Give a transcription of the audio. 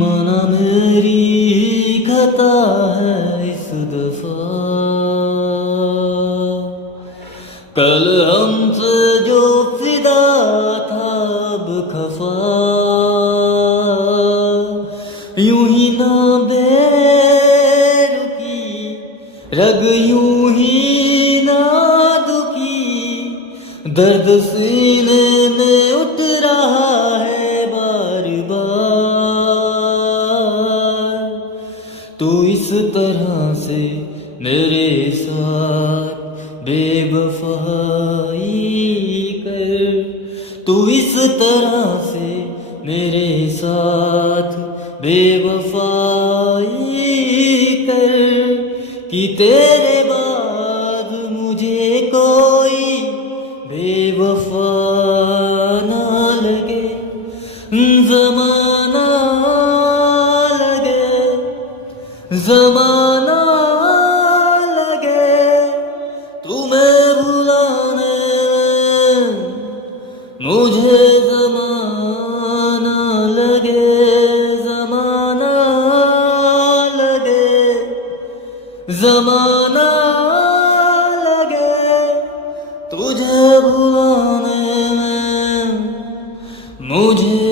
माना मेरी खता है इस दफा, कल हमसे जो फिदा था अब खफा, यूं ही ना बेरुखी रग यूं ही ना दुखी, दर्द सीने में उठ रहा है बार बार। तू इस तरह से मेरे साथ बेवफाई कर, तू इस तरह से मेरे साथ बेवफाई कर, कि तेरे बाद मुझे कोई बेवफा ना लगे, ज़माना लगे, ज़माना लगे तुम्हें भुलाने में, मुझे ज़माना लगे, ज़माना लगे, ज़माना लगे तुझे भुलाने में, मुझे